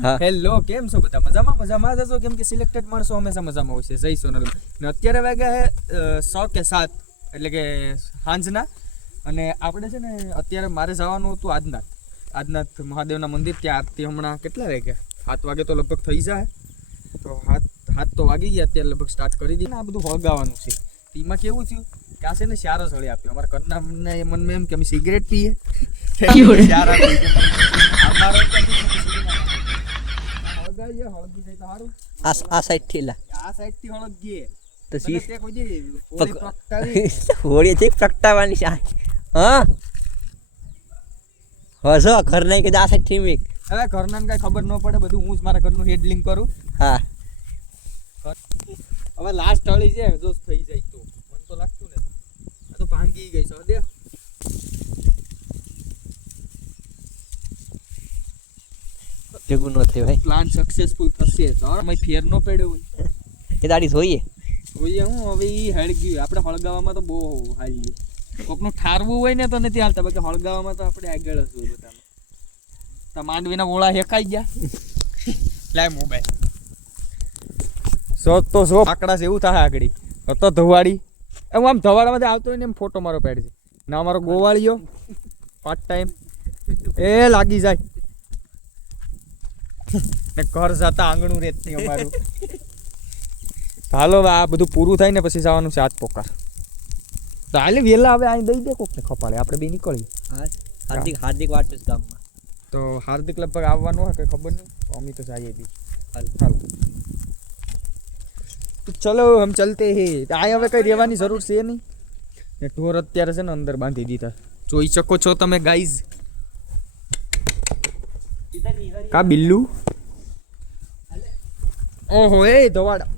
Hello કેમ છો બધા? મજામાં? મજામાં જ હશો? કેમ કે સિલેક્ટેડ માણસો હંમેશા મજામાં હોય છે. જય સોનલ ને અત્યારે વાગ્યા છે સો કે સાત એટલે કે સાંજના. અને આપણે છે ને અત્યારે મારે જવાનું હતું આજનાથ આજનાથ મહાદેવના મંદિર ત્યાં આરતી હમણાં કેટલા વાગ્યા? સાત વાગે તો લગભગ થઈ જાય. તો હાથ હાથ તો વાગી ગયા અત્યારે લગભગ સ્ટાર્ટ કરી દીધું. આ બધું હળગાવાનું છે. એમાં કેવું થયું કે આ છે ને સારો સળી આપ્યો. અમારા કરના મને મનમાં એમ કે અમે સિગરેટ પીએ. શાર હળગાઈએ હળગી જાય તો સારું. આ આ સાઈડથી લા. આ સાઈડથી હળગીએ તો સી તે કોઈ હોળી પ્રગટાવી? હોળી થી પ્રગટાવાની છે હા? હસો ઘર નહીં કે આ સાઈડથી મેક. હવે ઘરના કઈ ખબર ન પડે બધું હું જ મારા ઘરનું હેડલિંગ કરું. હા. હવે લાસ્ટ હળી છે જો થઈ જાય તો. મને તો લાગતું ને આ તો ભાંગી ગઈ છે દે ભેગું ન થયું ભાઈ પ્લાન સક્સેસફુલ થશે તો અમે ફેર નો પડ્યો હોય. એ દાડી જોઈએ? જોઈએ હું હવે ઈ હળગ્યું આપણે હળગાવામાં તો બહુ હાલીએ કોકનું ઠારવું હોય ને તો નથી હાલતા બાકી હળગાવામાં તો આપણે આગળ હશું બધામાં. તો માંડવીના ઓળા હેકાઈ ગયા. લાય મોબાઈલ. સો તો સો આકડા છે એવું થાય આગળ. હતો ધવાડી. એમ આમ ધવાડામાંથી આવતો હોય ને એમ ફોટો મારો પાડજે ના મારો ગોવાળીયો. પાર્ટ ટાઈમ એ લાગી જાય. ને ઘર જતા આંગણું રેત નહીં અમારું. હાલો આ બધું પૂરું થાય ને પછી જવાનું છે આજ પોકાર. તો હાલે વેલા હવે અહીં દઈ દે કોકને ખપાડે આપણે બે નીકળીએ. હાર્દિક હાર્દિક વાત છે ગામમાં. તો હાર્દિક લગભગ આવવાનું હોય કઈ ખબર નહીં. અમે તો જઈએ બી. હાલ. હાલો. ચલો હમ ચલતે હે. આ હવે કઈ રહેવાની જરૂર છે નહીં? ને ઢોર અત્યારે છે ને અંદર બાંધી દીધા. જોઈ શકો છો તમે ગાઈઝ કા બિલ્લુ ઓહો એ ધવાડા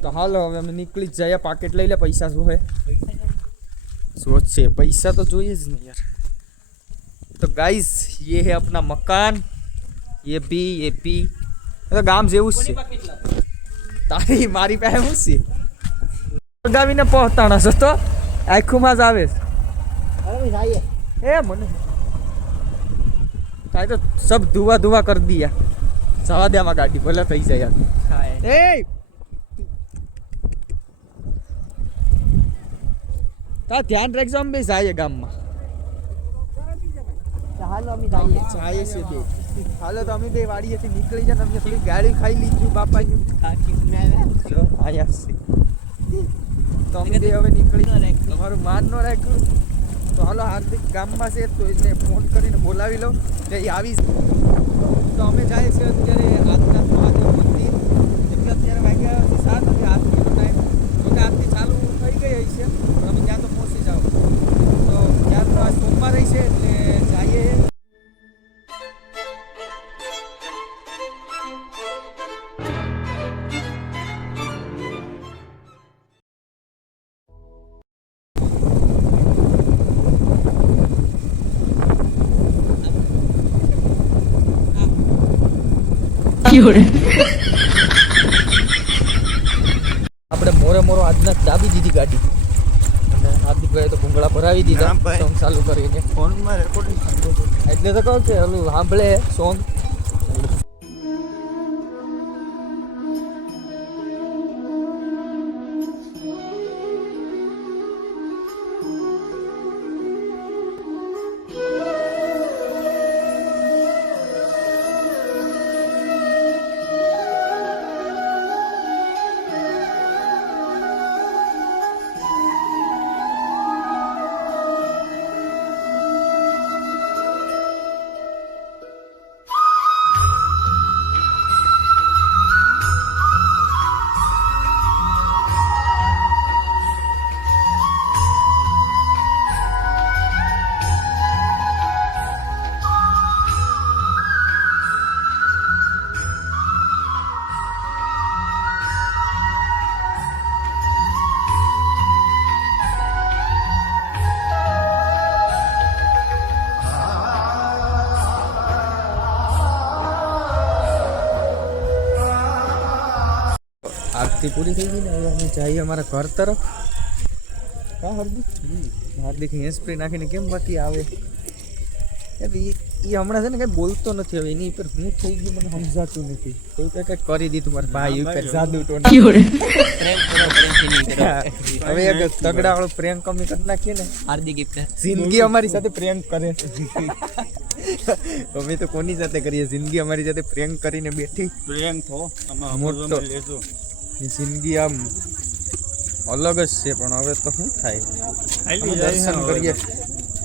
તો હાલો હવે અમે નીકળી જ જઈએ પાકેટ લઈ લે પૈસા શું હે सोच से पैसा तो चाहिए જ नहीं यार तो गाइस ये है अपना मकान ये भी ये भी તો ગામ જેવું જ છે તારી મારી પાસે હું છે ગાવીને પહોંચતાણા છો તો આખુંમાં જ આવે છે. એ મને તારે તો સબ ધુવા ધુવા કરી દિયા જવા દે આમાં ગાડી ભલે થઈ જાય યાર. એ! તા ધ્યાન રાખજો અમે બે જાય ગામમાં. હાલો અમે જાય છે બે. હાલો તો અમે બે વાડીએથી નીકળી જાય અમને થોડી ગાડી ખાઈ લીધી બાપાની. જો આયા છે. તો અમે બે હવે નીકળી તમારું માન ન રાખ્યું. તો હાલો, હાર્દિક ગામમાં છે તો એને ફોન કરીને બોલાવી લો એટલે એ આવી તો અમે જાય છે અત્યારે આજના મહાદેવ મંદિર. જેમ કે અત્યારે વાગ્યા છે સાત અને આરતીનો ટાઈમ તો કે આરતી ચાલુ થઈ ગઈ હશે. પણ અમે ત્યાં તો પહોંચી જાઓ. આપણે મોરે મોરો આજના જ દાબી દીધી ગાડી. અને હાર્દિકભાઈ તો ભૂંગળા ભરાવી દીધા. સોંગ ચાલુ કરીને. ફોનમાં રેકોર્ડિંગ એટલે તો કહું કે ઓલું સાંભળે સોંગ આરતી પૂરી થઈ ગઈ ને હવે અમે જઈએ અમારા ઘર તરફ. હા હાર્દિક હાર્દિક હેર સ્પ્રે નાખીને કેમ બાકી આવે? એ એ હમણાં છે ને કંઈ બોલતો નથી હવે એની ઉપર હું થઈ ગયું મને સમજાતું નથી. કોઈ કંઈ કંઈક કરી દીધું મારા ભાઈ ઉપર. જાદુ ટોન. હવે એક તગડા વાળો પ્રેમ કમી કરી નાખીએ ને. હાર્દિક જિંદગી અમારી સાથે પ્રેમ કરે. અમે તો કોની સાથે કરીએ? જિંદગી અમારી સાથે પ્રેમ કરીને બેઠી. પ્રેમ થો તમે મોટો. લેજો. જિંદગી આમ અલગ જ છે પણ હવે તો શું થાય? અમે દર્શન કરીએ.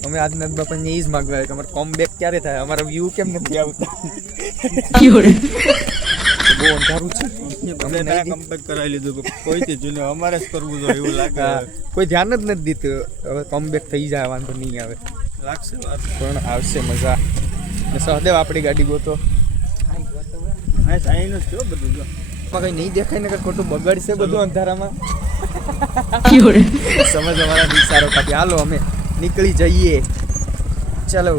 અમે આજના બાપાને એ જ માગવા કે અમારે કોમ બેક ક્યારે થાય? અમારા વ્યૂ કેમ નથી આવતા? બહુ અંધારું છે. અમે બધા નહીં કમ્પેર કરાવી લીધું કોઈ કોઈથી જૂને અમારે જ કરવું જોઈએ એવું લાગે કોઈ ધ્યાન જ નથી દીધું. હવે કોમબેક થઈ જાય વાંધો નહીં આવે. લાગશે વાત. પણ આવશે મજા. ને સહદેવ આપણી ગાડી ગોતો. હા સાઈનું જ બધું કઈ નહીં દેખાય ને કે ખોટું બગડશે બધું અંધારામાં. સમજ અમારા બી સારો કાપી હાલો અમે નીકળી જઈએ. ચાલો.